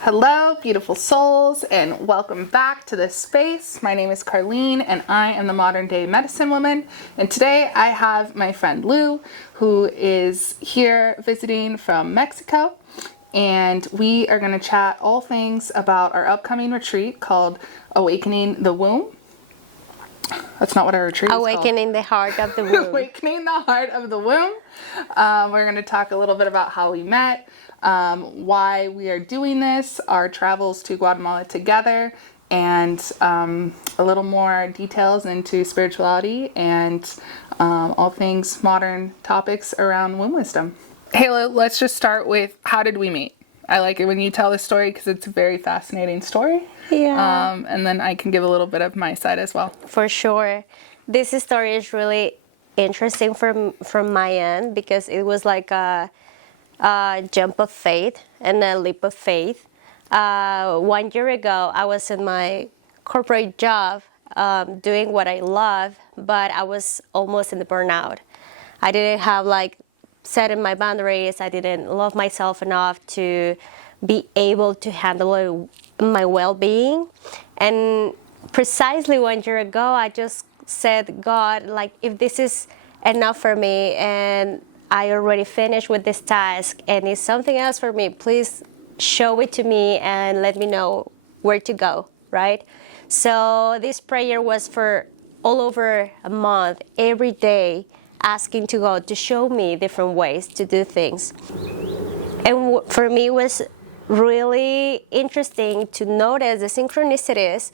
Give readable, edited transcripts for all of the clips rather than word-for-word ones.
Hello, beautiful souls, and welcome back to this space. My name is Carlene, and I am the modern day medicine woman. And today I have my friend Lu, who is here visiting from Mexico. And we are going to chat all things about our upcoming retreat called Awakening the Womb. That's not what our retreat is called. Awakening the Heart of the Womb. Awakening the Heart of the Womb. We're going to talk a little bit about how we met, why we are doing this, our travels to Guatemala together, and a little more details into spirituality and all things modern topics around womb wisdom. Hey, let's just start with, how did we meet? I like it when you tell the story because it's a very fascinating story. Yeah. And then I can give a little bit of my side as well. For sure. This story is really interesting from my end because it was like a jump of faith and a leap of faith. 1 year ago, I was in my corporate job doing what I love, but I was almost in the burnout. I didn't have setting my boundaries. I didn't love myself enough to be able to handle my well-being. And precisely 1 year ago, I just said, God, if this is enough for me and I already finished with this task and it's something else for me, please show it to me and let me know where to go, right? So this prayer was for all over a month, every day, asking to God to show me different ways to do things. And for me, it was really interesting to notice the synchronicities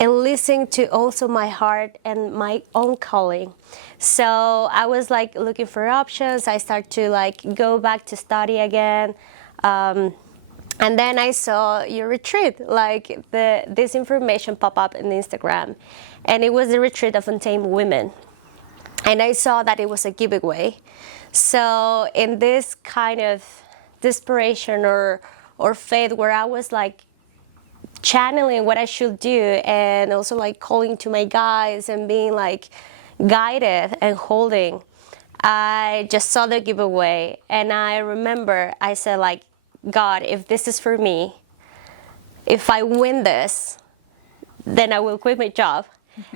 and listen to also my heart and my own calling. So I was looking for options. I started to go back to study again. And then I saw your retreat, this information pop up on Instagram. And it was the retreat of Untamed Women. And I saw that it was a giveaway. So in this kind of desperation or faith where I was channeling what I should do and also calling to my guides and being guided and holding, I just saw the giveaway. And I remember I said God, if this is for me, if I win this, then I will quit my job.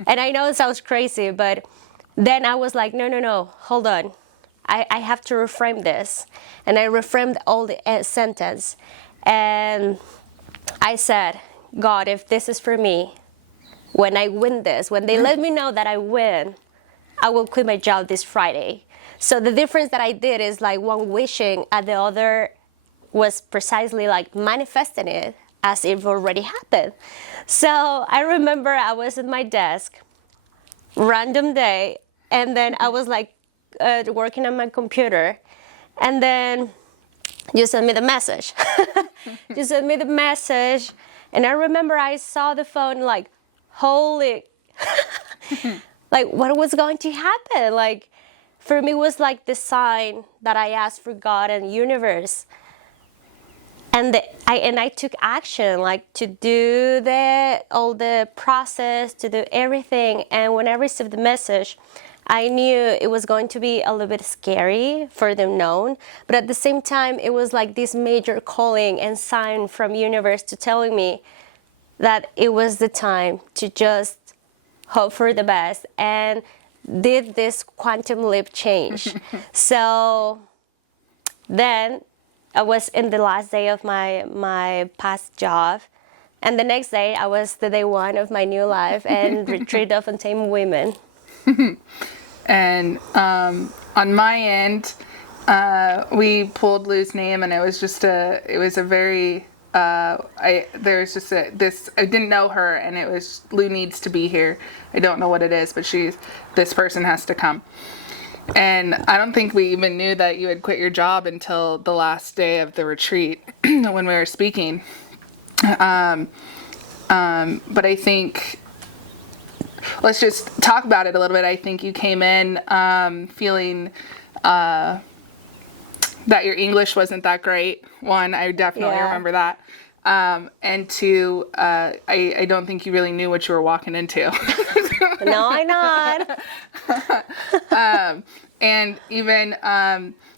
And I know it sounds crazy, but then I was no, hold on. I have to reframe this. And I reframed all the sentence. And I said, God, if this is for me, when I win this, when they let me know that I win, I will quit my job this Friday. So the difference that I did is one wishing and the other was precisely manifesting it as if already happened. So I remember I was at my desk, random day, and then I was working on my computer, and then you sent me the message. You sent me the message, and I remember I saw the phone holy, what was going to happen? For me, it was the sign that I asked for God and the universe. And I took action, to do all the process, to do everything. And when I received the message, I knew it was going to be a little bit scary for the unknown, but at the same time, it was this major calling and sign from universe to telling me that it was the time to just hope for the best and did this quantum leap change. So then I was in the last day of my past job, and the next day I was the day one of my new life and retreat of Untamed Women. And on my end, we pulled Lu's name, and it was a very, I didn't know her, and it was, Lu needs to be here. I don't know what it is, but this person has to come. And I don't think we even knew that you had quit your job until the last day of the retreat when we were speaking. But I think, let's just talk about it a little bit. I think you came in feeling that your English wasn't that great. One, I definitely remember that. And two, I don't think you really knew what you were walking into. No, I'm not. And even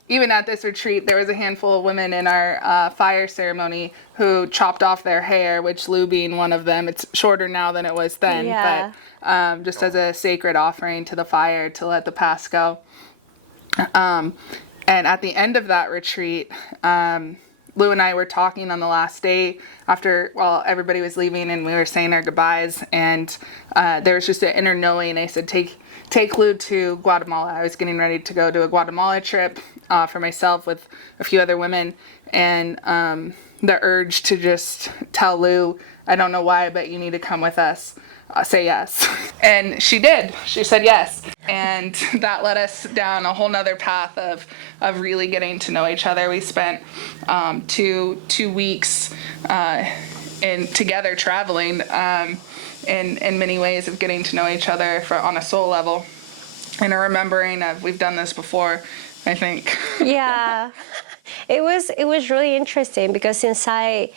even at this retreat, there was a handful of women in our fire ceremony who chopped off their hair, which Lu being one of them. It's shorter now than it was then, Yeah. but just as a sacred offering to the fire to let the past go. And at the end of that retreat, Lou and I were talking on the last day after, well, everybody was leaving and we were saying our goodbyes. And there was just an inner knowing. I said, take Lou to Guatemala. I was getting ready to go to a Guatemala trip for myself with a few other women. And the urge to just tell Lou, I don't know why, but you need to come with us. Say yes. And she did. She said yes. And that led us down a whole nother path of really getting to know each other. We spent 2 weeks together traveling in many ways of getting to know each other on a soul level. And a remembering of, we've done this before, I think. Yeah. It was really interesting because since I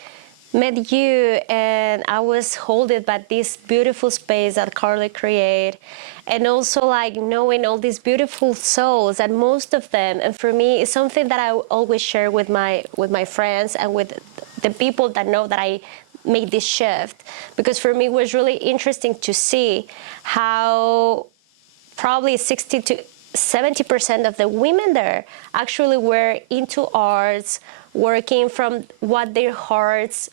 met you and I was holding by this beautiful space that Carly created, and also like knowing all these beautiful souls, and most of them, and for me, it's something that I always share with my friends and with the people that know that I made this shift, because for me it was really interesting to see how probably 60 to 70% of the women there actually were into arts, working from what their hearts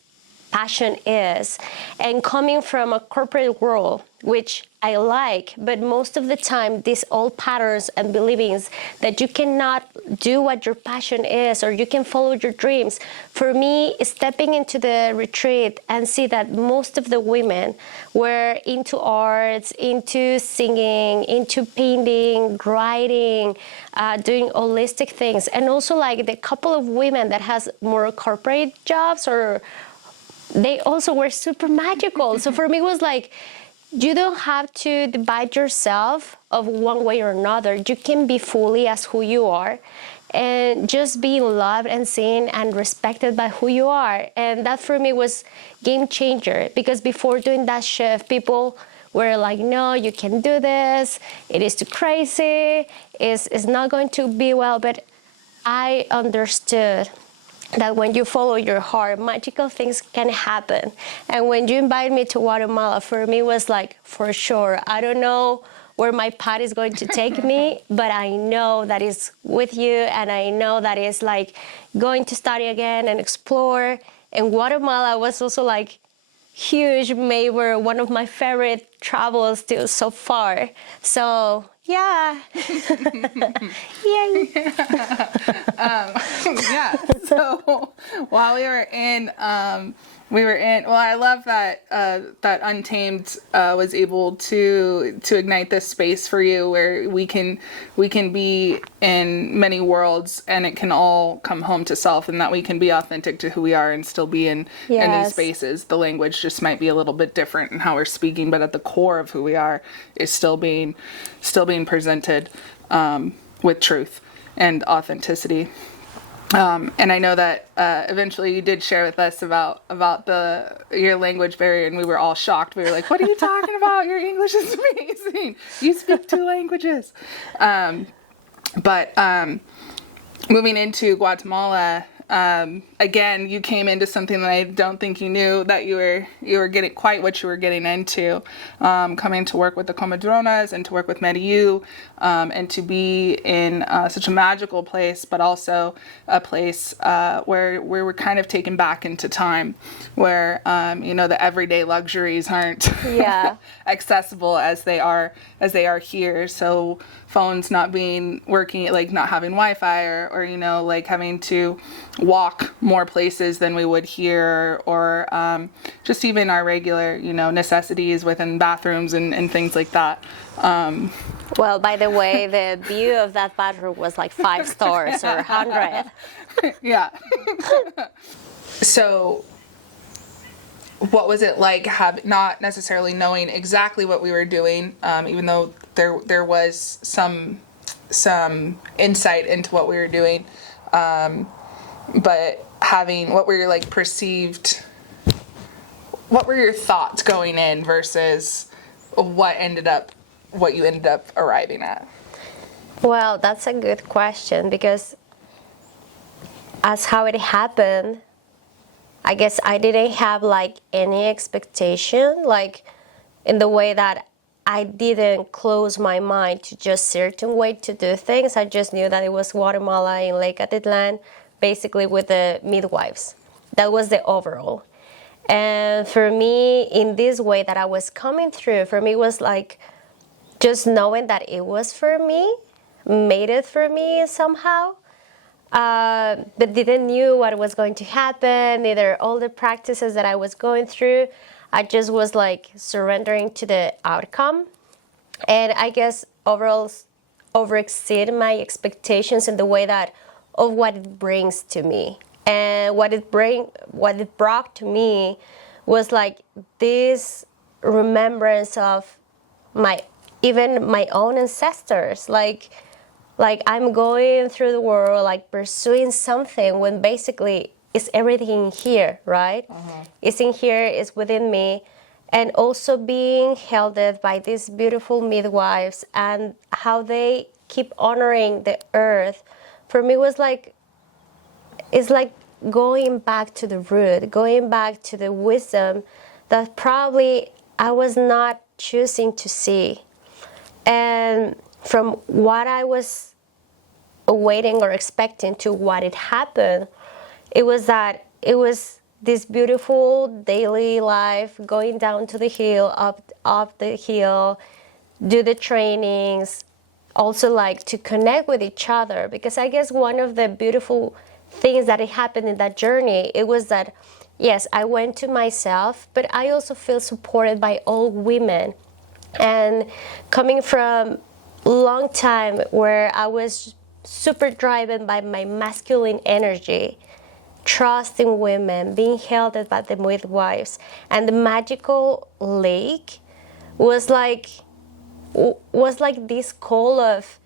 passion is, and coming from a corporate world, which I like, but most of the time these old patterns and beliefs that you cannot do what your passion is or you can follow your dreams. For me, stepping into the retreat and see that most of the women were into arts, into singing, into painting, writing, doing holistic things, and also like the couple of women that has more corporate jobs, or they also were super magical. So for me, it was like, you don't have to divide yourself of one way or another. You can be fully as who you are and just being loved and seen and respected by who you are. And that for me was game changer, because before doing that shift, people were like, no, you can't do this. It is too crazy. It's not going to be well. But I understood that when you follow your heart, magical things can happen. And when you invite me to Guatemala, for me was like, for sure, I don't know where my path is going to take me, but I know that it's with you, and I know that it's like going to study again and explore. And Guatemala was also like huge, maybe one of my favorite travels still so far. So yeah. Yay. Yeah. So while well, I love that that Untamed was able to ignite this space for you where we can be in many worlds and it can all come home to self, and that we can be authentic to who we are and still be in these spaces. The language just might be a little bit different in how we're speaking, but at the core of who we are is still being presented with truth and authenticity. And I know that eventually you did share with us about your language barrier, and we were all shocked. We were like, "What are you talking about? Your English is amazing. You speak 2 languages." But moving into Guatemala, again, you came into something that I don't think you knew that you were getting quite what you were getting into, coming to work with the comadronas and to work with Mediu, and to be in such a magical place, but also a place where we're kind of taken back into time, where the everyday luxuries aren't accessible as they are here. So phones not being working, like not having Wi-Fi, or like having to walk more places than we would here, or just even our regular necessities within bathrooms and things like that. Well, by the way, the view of that bathroom was like 5 stars or 100. Yeah. So what was it like not necessarily knowing exactly what we were doing, even though there was some insight into what we were doing, but having what were your what were your thoughts going in versus what you ended up arriving at? Well, that's a good question, because as how it happened, I guess I didn't have like any expectation, like in the way that I didn't close my mind to just certain way to do things. I just knew that it was Guatemala in Lake Atitlan, basically with the midwives. That was the overall. And for me, in this way that I was coming through, for me it was like just knowing that it was for me, made it for me somehow. But didn't knew what was going to happen, neither all the practices that I was going through. I just was like surrendering to the outcome. And I guess overall overexceed my expectations in the way that of what it brings to me. And what it brought to me was like this remembrance of even my own ancestors. Like I'm going through the world like pursuing something when basically it's everything here, right? It's in here, it's within me. And also being held by these beautiful midwives and how they keep honoring the earth, for me was like, it's like going back to the root, going back to the wisdom that probably I was not choosing to see. And from what I was awaiting or expecting to what it happened, it was this beautiful daily life, going down to the hill, up the hill, do the trainings, also like to connect with each other. Because I guess one of the beautiful things that it happened in that journey, it was that, yes, I went to myself, but I also feel supported by all women. And coming from a long time where I was super driven by my masculine energy, trusting women, being held by the midwives, and the magical lake was like this call of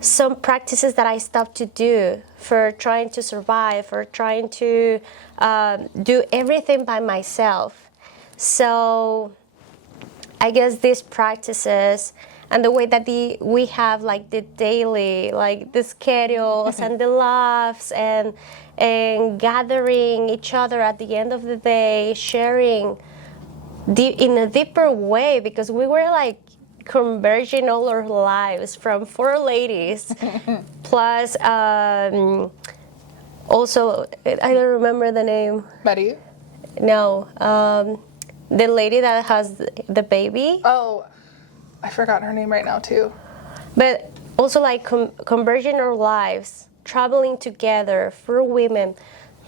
some practices that I stopped to do for trying to survive, for trying to do everything by myself. So I guess these practices and the way that we have like the daily, like the schedules and the laughs and gathering each other at the end of the day, sharing in a deeper way, because we were like converging all our lives from 4 ladies plus also I don't remember the name. Marie? No, the lady that has the baby. Oh, I forgot her name right now too. But also like converging our lives, traveling together for women,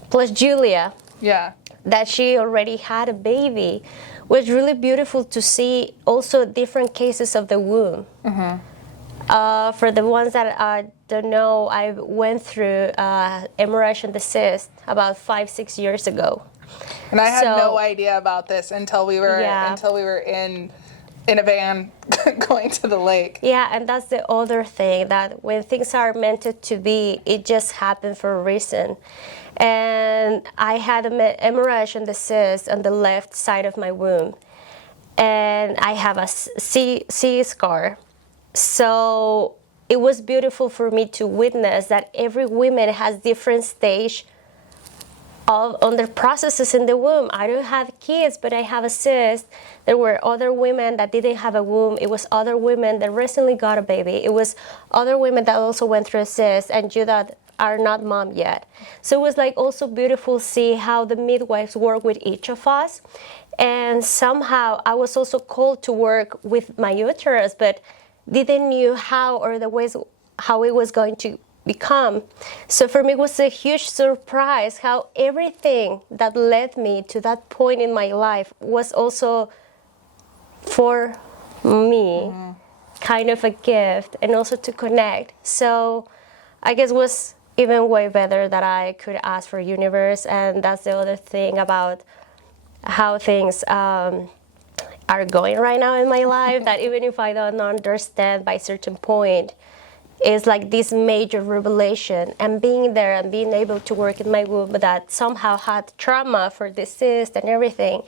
plus Julia. Yeah. That she already had a baby, was really beautiful to see. Also different cases of the womb. For the ones that don't know, I went through hemorrhage and the cyst about 5-6 years ago. And I had no idea about this until we were in a van going to the lake. Yeah, and that's the other thing, that when things are meant to be, it just happened for a reason. And I had a hemorrhage and the cyst on the left side of my womb, and I have a C scar. So it was beautiful for me to witness that every woman has different stage on their processes in the womb. I don't have kids, but I have a cyst. There were other women that didn't have a womb. It was other women that recently got a baby. It was other women that also went through a cyst, and you that are not mom yet. So it was like also beautiful to see how the midwives work with each of us. And somehow I was also called to work with my uterus, but didn't knew how or the ways how it was going to become. So for me it was a huge surprise how everything that led me to that point in my life was also for me, kind of a gift, and also to connect. So I guess it was even way better that I could ask for universe. And that's the other thing about how things are going right now in my life, that even if I don't understand by a certain point, it's like this major revelation, and being there and being able to work in my womb that somehow had trauma for the cyst and everything,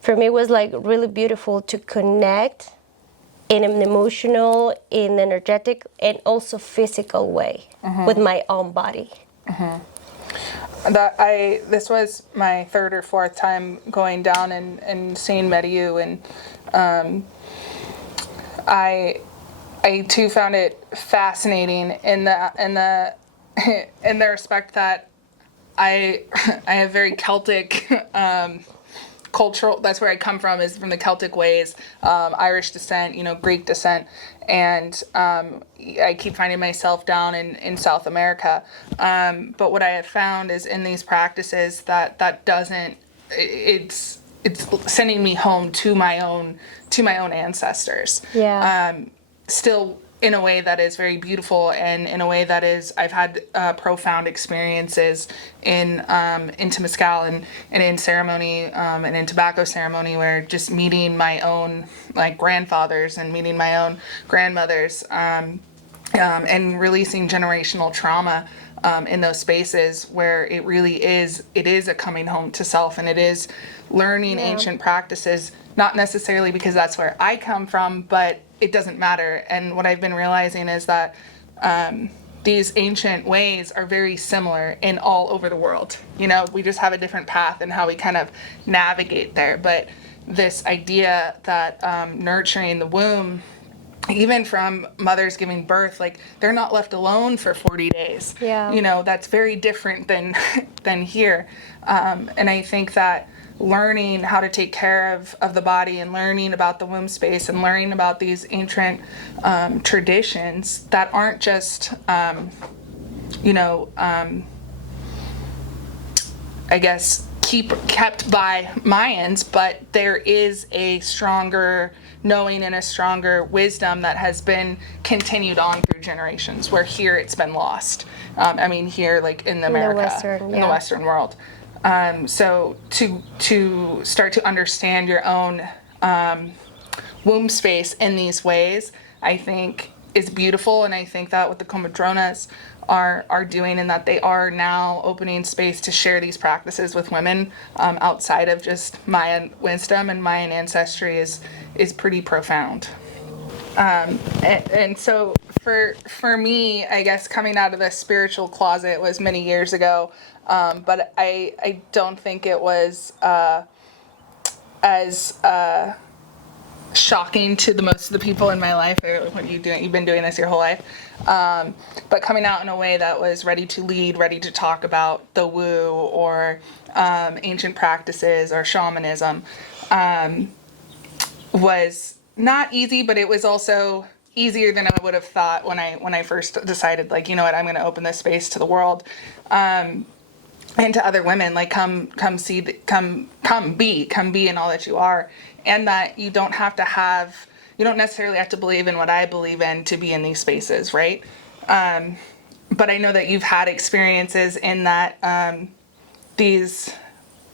for me was like really beautiful to connect in an emotional, in energetic, and also physical way with my own body. This was my third or fourth time going down and seeing Mediu, and I too found it fascinating in the in the respect that I I have very Celtic cultural. That's where I come from, is from the Celtic ways, Irish descent, Greek descent, and I keep finding myself down in South America. But what I have found is in these practices that doesn't. It's sending me home to my own ancestors. Yeah. Still in a way that is very beautiful, and in a way that is, I've had profound experiences in Temazcal and in ceremony, and in tobacco ceremony, where just meeting my own like grandfathers and meeting my own grandmothers, and releasing generational trauma in those spaces where it really is a coming home to self, and it is learning ancient practices, not necessarily because that's where I come from, but it doesn't matter. And what I've been realizing is that these ancient ways are very similar in all over the world. We just have a different path and how we kind of navigate there. But this idea that nurturing the womb, even from mothers giving birth, like they're not left alone for 40 days. Yeah. That's very different than here. And I think that learning how to take care of the body, and learning about the womb space, and learning about these ancient traditions that aren't just, I guess, kept by Mayans, but there is a stronger knowing and a stronger wisdom that has been continued on through generations, where here it's been lost. Here, like in America, in the Western world. So to start to understand your own womb space in these ways, I think is beautiful. And I think that what the comadronas are doing, and that they are now opening space to share these practices with women outside of just Mayan wisdom and Mayan ancestry is pretty profound. And so for me, I guess coming out of the spiritual closet was many years ago, but I don't think it was as shocking to the most of the people in my life. What are you doing? You've been doing this your whole life. But coming out in a way that was ready to lead, ready to talk about the woo, or ancient practices, or shamanism, was not easy, but it was also easier than I would have thought when I first decided, like, you know what, I'm going to open this space to the world, and to other women, like, come see, come be in all that you are, and that you don't necessarily have to believe in what I believe in to be in these spaces, right? But I know that you've had experiences in that these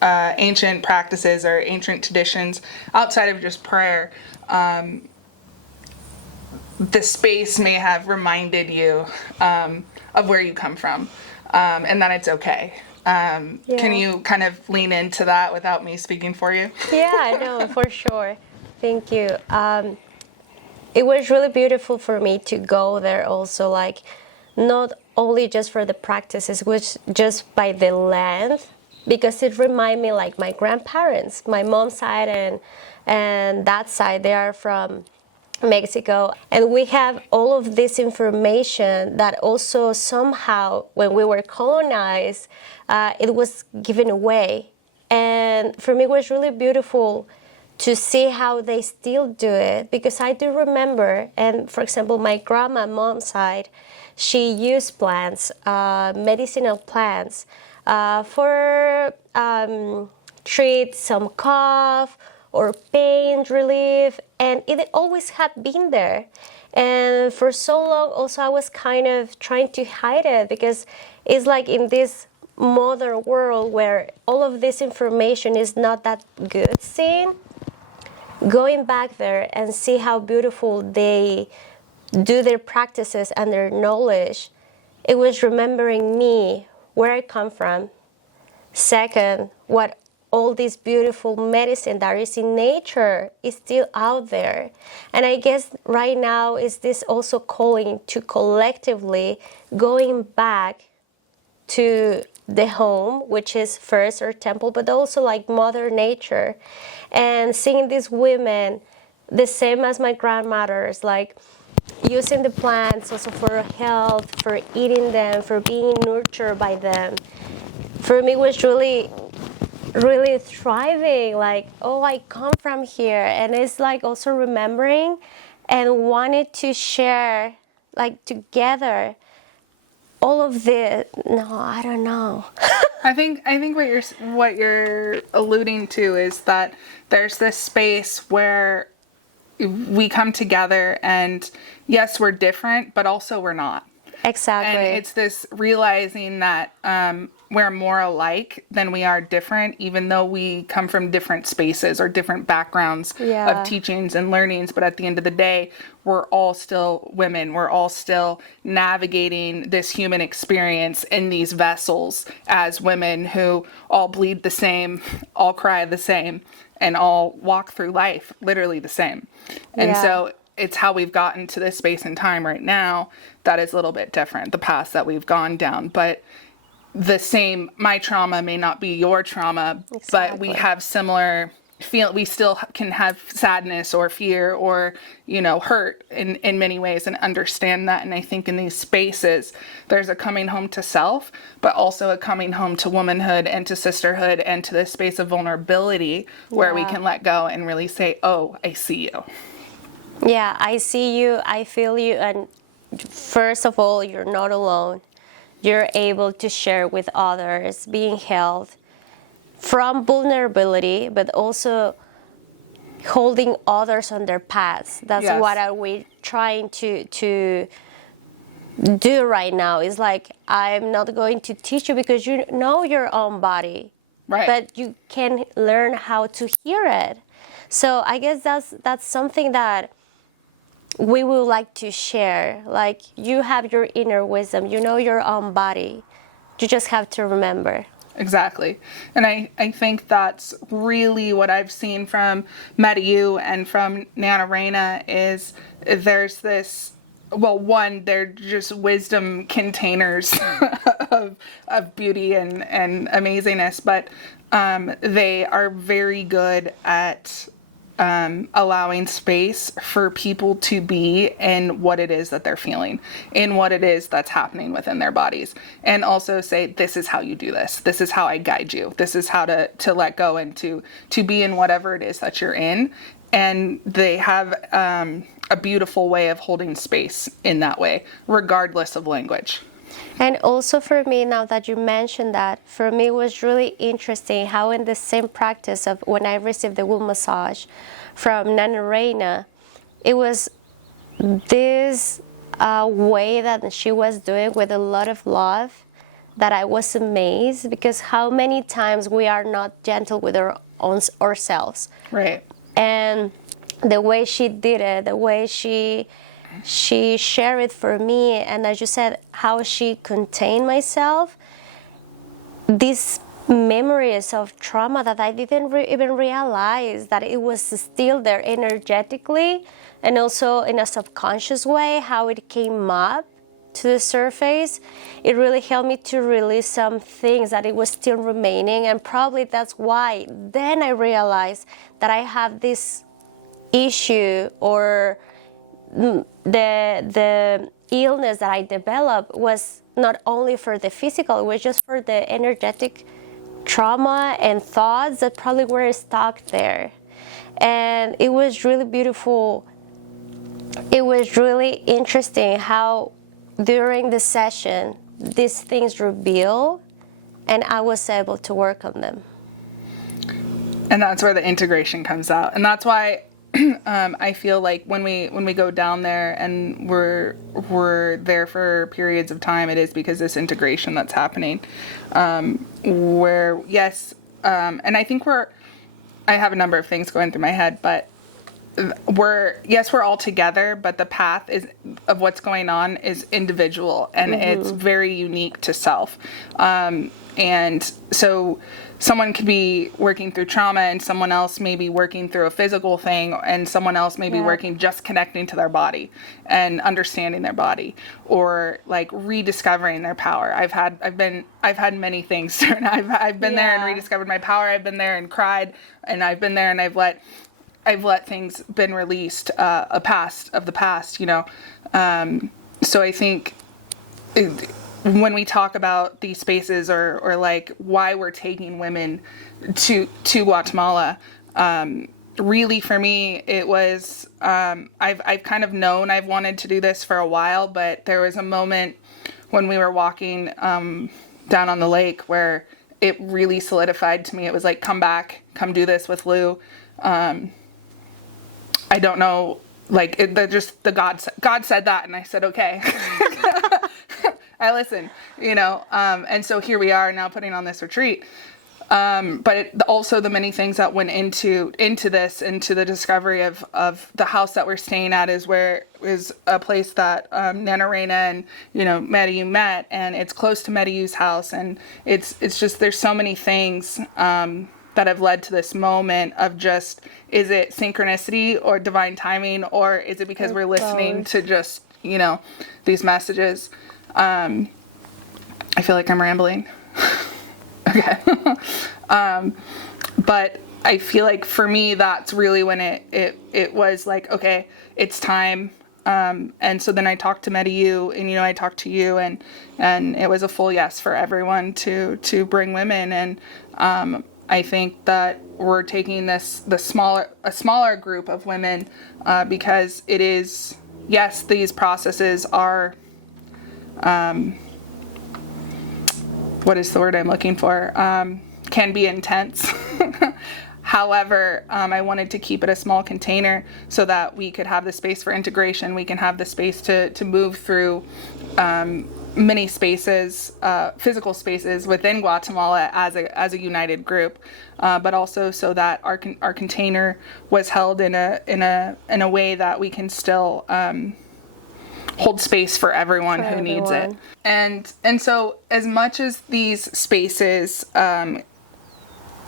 ancient practices or ancient traditions outside of just prayer, the space may have reminded you of where you come from, and that it's okay. Can you kind of lean into that without me speaking for you? Yeah, no, for sure. Thank you. It was really beautiful for me to go there also, like, not only just for the practices, which just by the land, because it reminded me, like, my grandparents, my mom's side and that side, they are from Mexico, and we have all of this information that also somehow, when we were colonized, it was given away. And for me, it was really beautiful to see how they still do it, because I do remember, and for example, my grandma, mom's side, she used plants, medicinal plants, for treat some cough or pain relief, and it always had been there. And for so long, also, I was kind of trying to hide it, because it's like in this modern world where all of this information is not that good seen. Going back there and see how beautiful they do their practices and their knowledge, it was remembering me, where I come from. Second, what all this beautiful medicine that is in nature is still out there. And I guess right now is this also calling to collectively going back to the home, which is first our temple, but also like Mother Nature. And seeing these women, the same as my grandmothers, like using the plants also for health, for eating them, for being nurtured by them. For me, it was really, really thriving. Like, oh, I come from here, and it's like also remembering and wanted to share, like together, all of this. No, I don't know. I think what you're alluding to is that there's this space where we come together, and yes, we're different, but also we're not. Exactly. And it's this realizing that we're more alike than we are different, even though we come from different spaces or different backgrounds of teachings and learnings. But at the end of the day, we're all still women. We're all still navigating this human experience in these vessels as women who all bleed the same, all cry the same, and all walk through life literally the same. And so it's how we've gotten to this space and time right now that is a little bit different, the path that we've gone down. But the same, my trauma may not be your trauma, but we have similar we still can have sadness or fear or, hurt in many ways, and understand that. And I think in these spaces, there's a coming home to self, but also a coming home to womanhood and to sisterhood and to this space of vulnerability where we can let go and really say, oh, I see you. Yeah, I see you, I feel you, and first of all, you're not alone. You're able to share with others, being held from vulnerability, but also holding others on their paths. That's what are we trying to do right now. It's like, I'm not going to teach you because you know your own body, right? But you can learn how to hear it. So I guess that's something that we would like to share. Like, you have your inner wisdom, you know your own body. You just have to remember. Exactly. And I think that's really what I've seen from Mediu and from Nana Reina is there's this, well, one, they're just wisdom containers of beauty and amazingness, but they are very good at allowing space for people to be in what it is that they're feeling, in what it is that's happening within their bodies, and also say, this is how you do this. This is how I guide you. This is how to let go and to be in whatever it is that you're in. And they have a beautiful way of holding space in that way, regardless of language. And also for me, now that you mentioned that, for me it was really interesting how in the same practice of when I received the wound massage from Nana Reina, it was this way that she was doing with a lot of love that I was amazed, because how many times we are not gentle with ourselves. Right. And the way she did it, the way she shared it for me, and as you said, how she contained myself, these memories of trauma that I didn't even realize that it was still there energetically, and also in a subconscious way, how it came up to the surface. It really helped me to release some things that it was still remaining, and probably that's why then I realized that I have this issue, or the illness that I developed was not only for the physical, it was just for the energetic trauma and thoughts that probably were stuck there. And it was really beautiful. It was really interesting how during the session these things reveal, and I was able to work on them. And that's where the integration comes out. And that's why I feel like when we go down there and we're there for periods of time, it is because this integration that's happening. Where yes, and I think I have a number of things going through my head, but we're all together, but the path of what's going on is individual, and it's very unique to self. And so someone could be working through trauma, and someone else may be working through a physical thing, and someone else may be working just connecting to their body and understanding their body, or like rediscovering their power. I've had many things. I've been there and rediscovered my power. I've been there and cried, and I've been there and I've let things been released, a past of the past, you know. So I think when we talk about these spaces, or like why we're taking women to Guatemala, really for me it was, I've kind of known I've wanted to do this for a while, but there was a moment when we were walking down on the lake where it really solidified to me. It was like, come back, come do this with Lu. I don't know, like, God said that, and I said, okay. I listened, you know, and so here we are now putting on this retreat. But also the many things that went into the discovery of the house that we're staying at is a place that Nana Reina and, you know, Mediu met, and it's close to Mediu's house, and it's just, there's so many things that have led to this moment of just, is it synchronicity or divine timing, or is it because we're listening to just, you know, these messages? I feel like I'm rambling. Okay. But I feel like for me, that's really when it was like, okay, it's time. And so then I talked to Mediu, and, you know, I talked to you, and it was a full yes for everyone to bring women. And, I think that we're taking a smaller group of women, because it is, yes, these processes are, what is the word I'm looking for? Can be intense. However, I wanted to keep it a small container so that we could have the space for integration. We can have the space to move through many spaces, physical spaces within Guatemala as a united group, but also so that our container was held in a way that we can still hold space for everyone who needs it. And so as much as these spaces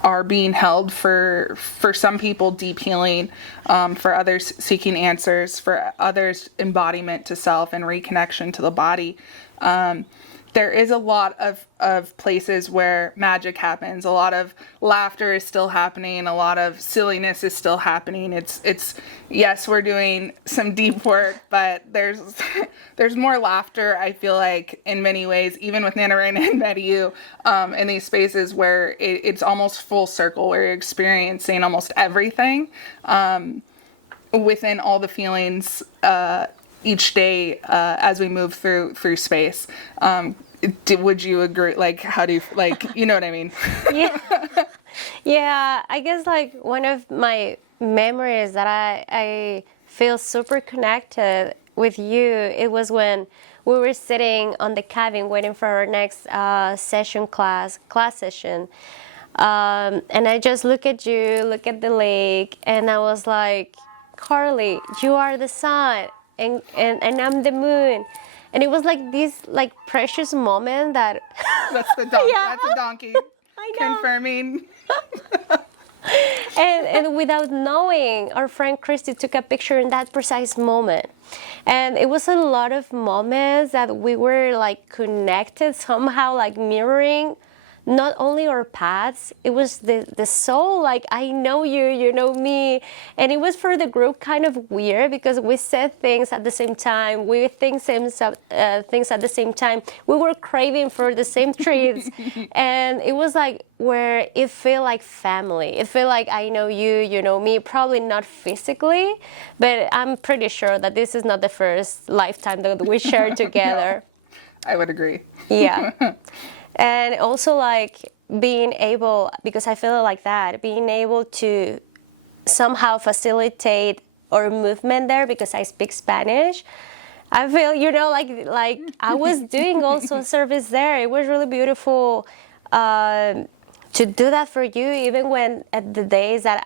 are being held for some people deep healing, for others seeking answers, for others embodiment to self and reconnection to the body, there is a lot of places where magic happens. A lot of laughter is still happening. A lot of silliness is still happening. It's yes, we're doing some deep work, but there's more laughter, I feel like, in many ways, even with Nana Reina and Mediu, in these spaces where it's almost full circle, where you're experiencing almost everything within all the feelings each day as we move through space. Would you agree? Like, how do you, like, you know what I mean? Yeah, I guess like one of my memories that I feel super connected with you, it was when we were sitting on the cabin waiting for our next class session. And I just look at the lake, and I was like, Carly, you are the sun, and I'm the moon. And it was like this like precious moment that that's the donkey. Yeah. That's a donkey. I know. Confirming. and without knowing, our friend Christy took a picture in that precise moment. And it was a lot of moments that we were like connected somehow, like mirroring not only our paths, it was the soul, like, I know you, you know me. And it was for the group kind of weird because we said things at the same time, we think things at the same time, we were craving for the same treats. And it was like where it felt like family. It felt like I know you, you know me, probably not physically, but I'm pretty sure that this is not the first lifetime that we shared together. No, I would agree. Yeah. And also like being able, because I feel like that, being able to somehow facilitate our movement there because I speak Spanish. I feel, you know, like I was doing also a service there. It was really beautiful to do that for you, even when at the days that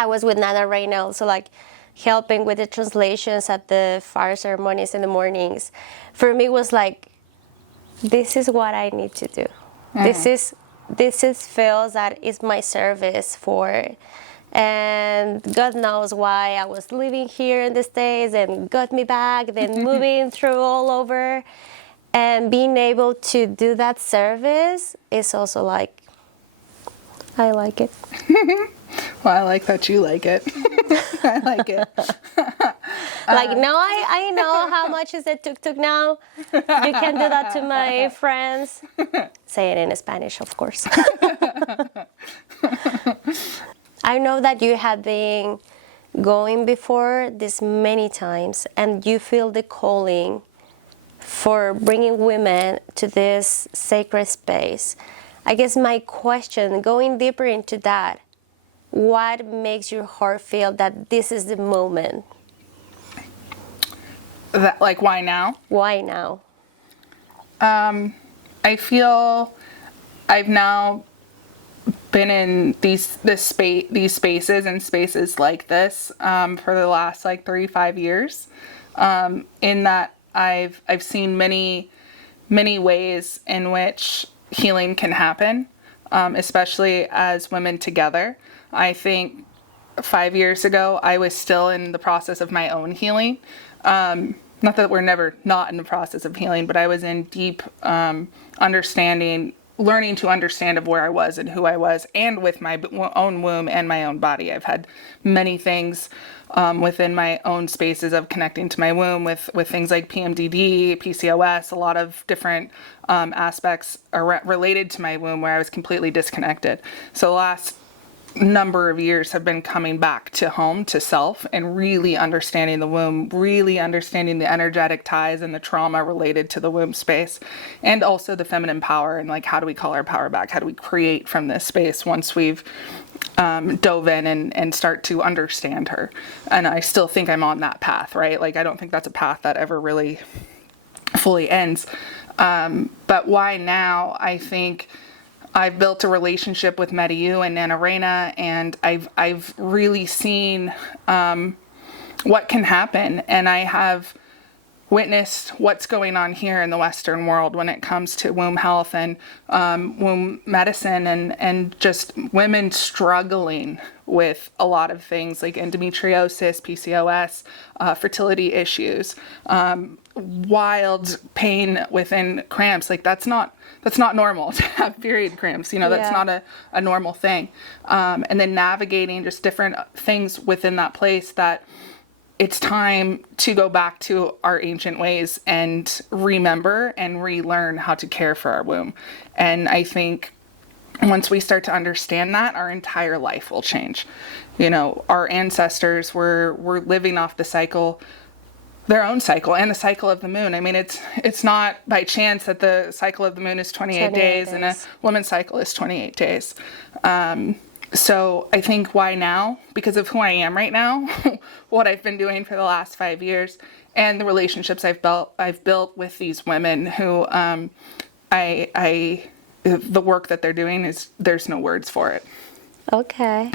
I was with Nana right now, so like helping with the translations at the fire ceremonies in the mornings. For me, was like, this is what I need to do. This is feels that is my service for, and God knows why I was living here in the States and got me back, then moving through all over, and being able to do that service is also like, I like it. Well, I like that you like it. I like it. Like, now I know how much is a tuk-tuk now. You can do that to my friends. Say it in Spanish, of course. I know that you have been going before this many times, and you feel the calling for bringing women to this sacred space. I guess my question, going deeper into that, what makes your heart feel that this is the moment? That, like, why now? Why now? I feel I've now been in these spaces and spaces like this for the last like 35 years. In that I've seen many ways in which healing can happen, especially as women together. I think 5 years ago I was still in the process of my own healing. Not that we're never not in the process of healing, but I was in deep understanding, learning to understand of where I was and who I was, and with my own womb and my own body. I've had many things within my own spaces of connecting to my womb with things like PMDD, PCOS, a lot of different aspects related to my womb where I was completely disconnected. So the last number of years have been coming back to home, to self, and really understanding the womb, really understanding the energetic ties and the trauma related to the womb space, and also the feminine power, and like, how do we call our power back? How do we create from this space once we've dove in and start to understand her? And I still think I'm on that path, right? Like, I don't think that's a path that ever really fully ends. But why now? I think I've built a relationship with Mediu and Nana Reina, and I've really seen what can happen, and I have witnessed what's going on here in the Western world when it comes to womb health and womb medicine, and just women struggling with a lot of things like endometriosis, PCOS, fertility issues, wild pain within cramps. Like, that's not normal to have period cramps. That's not a normal thing. And then navigating just different things within that place, that it's time to go back to our ancient ways and remember and relearn how to care for our womb. And I think once we start to understand that, our entire life will change. Our ancestors were living off the cycle, their own cycle, and the cycle of the moon. I mean, it's not by chance that the cycle of the moon is 28 days and a woman's cycle is 28 days. So I think, why now? Because of who I am right now, what I've been doing for the last 5 years, and the relationships I've built with these women who, the work that they're doing there's no words for it. Okay.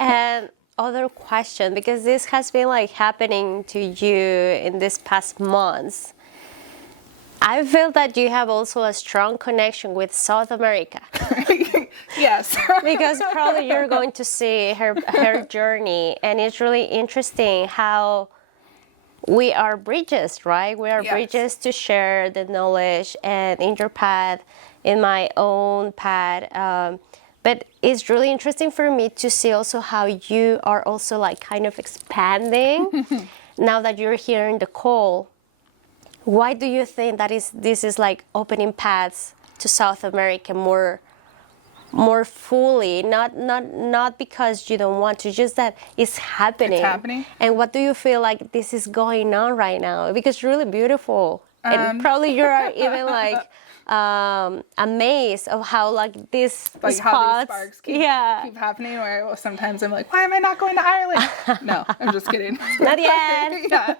And other question, because this has been like happening to you in this past months. I feel that you have also a strong connection with South America. Yes. Because probably you're going to see her journey, and it's really interesting how we are bridges, right? We are bridges to share the knowledge, and in your path, in my own path. But it's really interesting for me to see also how you are also like kind of expanding now that you're hearing the call. Why do you think that this is like opening paths to South America more fully? Not because you don't want to, just that it's happening. It's happening. And what do you feel like this is going on right now? Because it's really beautiful. And probably you are even like amazed of how like these like spots, how these sparks keep happening, where sometimes I'm like, why am I not going to Ireland? No, I'm just kidding. Not yet. Yeah.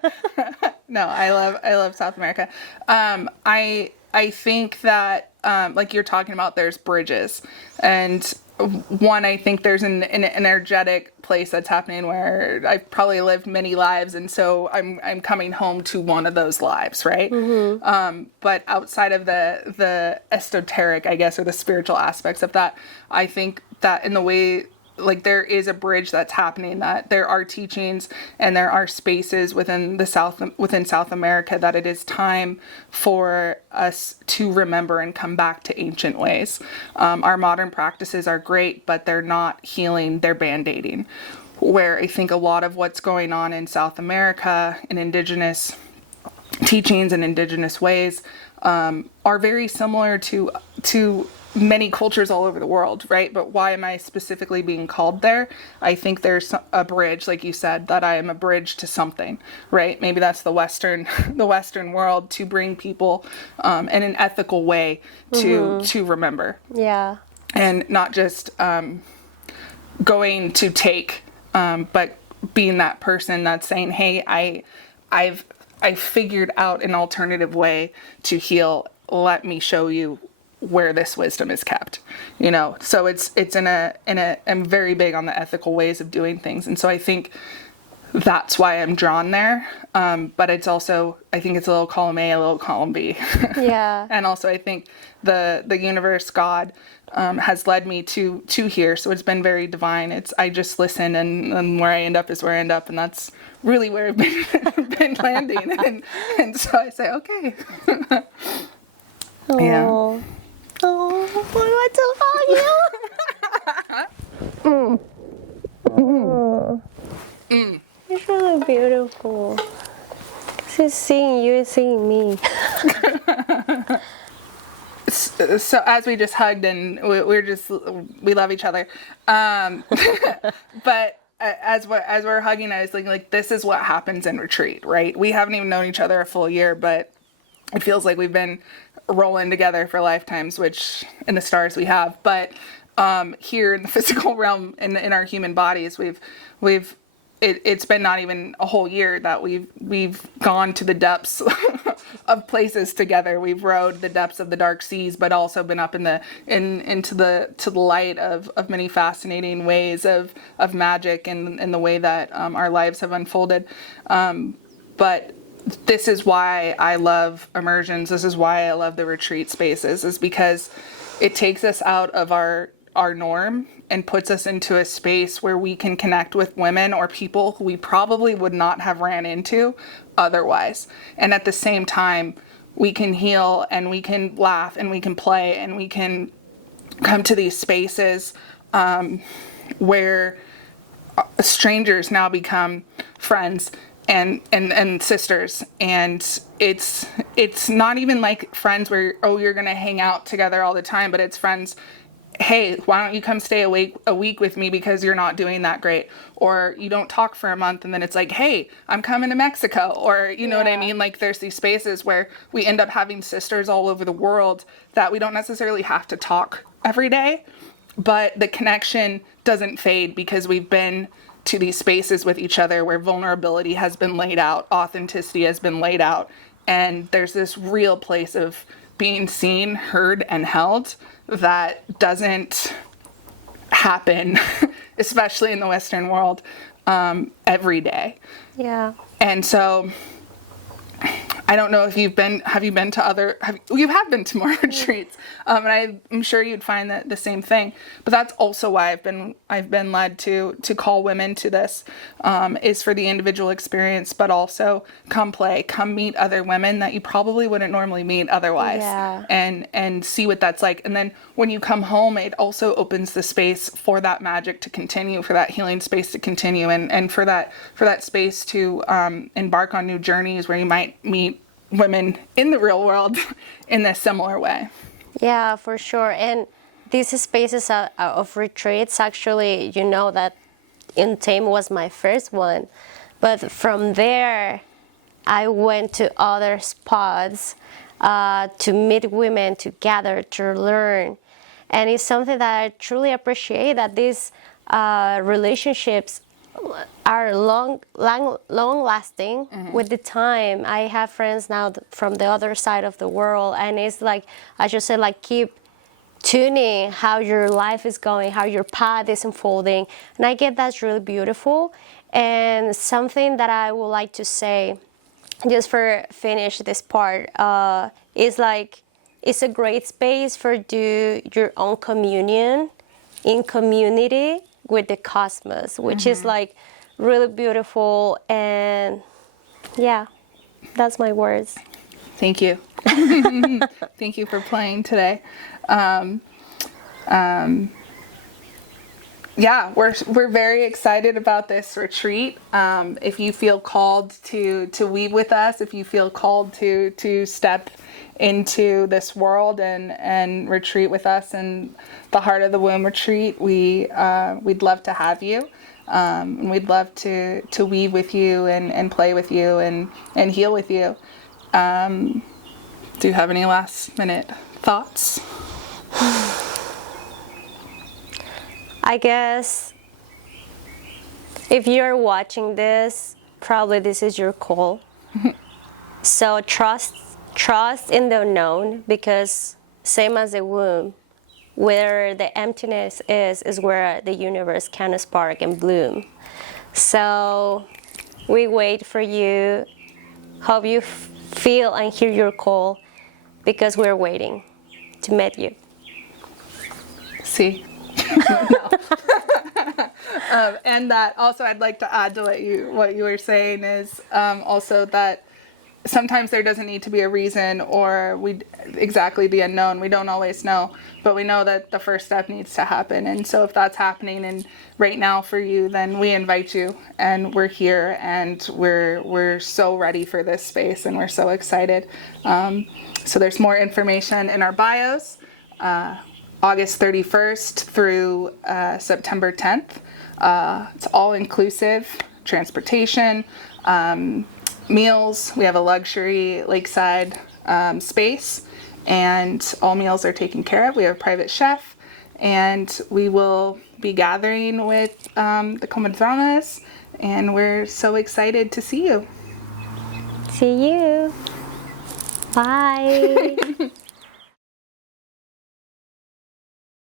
No, I love South America. I think that like you're talking about, there's bridges, and one, I think there's an energetic place that's happening where I've probably lived many lives, and so I'm coming home to one of those lives, right? But outside of the esoteric, I guess, or the spiritual aspects of that, I think that in the way, like, there is a bridge that's happening, that there are teachings and there are spaces within South America, that it is time for us to remember and come back to ancient ways. Our modern practices are great, but they're not healing, they're band-aiding. Where I think a lot of what's going on in South America in indigenous teachings and indigenous ways are very similar to many cultures all over the world, right? But why am I specifically being called there? I think there's a bridge, like you said, that I am a bridge to something, right? Maybe that's the Western world, to bring people in an ethical way to remember. Yeah. And not just going to take, but being that person that's saying, hey, I've figured out an alternative way to heal. Let me show you where this wisdom is kept, so it's I'm very big on the ethical ways of doing things, and so I think that's why I'm drawn there, but it's also, I think it's a little column A, a little column B. Yeah. And also I think the universe, God, has led me to here, so it's been very divine. I just listen, and where I end up is where I end up, and that's really where I've been landing, and so I say, okay. Yeah. Oh, I want to hug you. It's really beautiful. She's seeing you and seeing me. So as we just hugged, and we love each other, but as we're hugging, I was thinking, like, this is what happens in retreat, right? We haven't even known each other a full year, but it feels like we've been rolling together for lifetimes, which in the stars we have. But here in the physical realm, in our human bodies, it's been not even a whole year that we've gone to the depths of places together. We've rode the depths of the dark seas, but also been up into the light of many fascinating ways of magic and the way that our lives have unfolded. But this is why I love immersions. This is why I love the retreat spaces, is because it takes us out of our norm and puts us into a space where we can connect with women or people who we probably would not have ran into otherwise. And at the same time, we can heal, and we can laugh, and we can play, and we can come to these spaces where strangers now become friends and sisters, and it's not even like friends where, oh, you're gonna hang out together all the time, but it's friends. Hey, why don't you come stay a week with me because you're not doing that great, or you don't talk for a month, and then it's like, hey, I'm coming to Mexico, or you know what I mean? Like, there's these spaces where we end up having sisters all over the world that we don't necessarily have to talk every day, but the connection doesn't fade because we've been to these spaces with each other where vulnerability has been laid out, authenticity has been laid out, and there's this real place of being seen, heard, and held that doesn't happen, especially in the Western world, every day. Yeah. And so I don't know if you have been to more retreats, and I'm sure you'd find that the same thing. But that's also why I've been led to call women to this, is for the individual experience, but also come play, come meet other women that you probably wouldn't normally meet otherwise, and see what that's like. And then when you come home, it also opens the space for that magic to continue, for that healing space to continue, and for that space to embark on new journeys where you might meet women in the real world in this similar way. Yeah, for sure. And these spaces of retreats, actually, that in Tame was my first one. But from there, I went to other spots to meet women, to gather, to learn. And it's something that I truly appreciate, that these relationships are long lasting. With the time. I have friends now from the other side of the world, and it's like, I just said, like, keep tuning how your life is going, how your path is unfolding. And I get that's really beautiful. And something that I would like to say, just for finish this part, is like it's a great space for do your own communion in community with the cosmos, which is like really beautiful. And yeah, that's my words. Thank you. Thank you for playing today. Yeah, we're very excited about this retreat. If you feel called to weave with us, if you feel called to step into this world and retreat with us in the Heart of the Womb retreat, we'd love to have you. And we'd love to weave with you and play with you and heal with you. Do you have any last minute thoughts? I guess if you're watching this, probably this is your call. So trust in the unknown, because same as the womb, where the emptiness is where the universe can spark and bloom. So we wait for you. Hope you feel and hear your call, because we're waiting to meet you. See? And that also, I'd like to add to what you were saying is also that sometimes there doesn't need to be a reason or exactly the unknown. We don't always know, but we know that the first step needs to happen. And so if that's happening and right now for you, then we invite you, and we're here, and we're so ready for this space, and we're so excited. So there's more information in our bios. August 31st through September 10th. It's all inclusive, transportation, meals. We have a luxury lakeside space, and all meals are taken care of. We have a private chef, and we will be gathering with the comadronas, and we're so excited to see you. See you. Bye.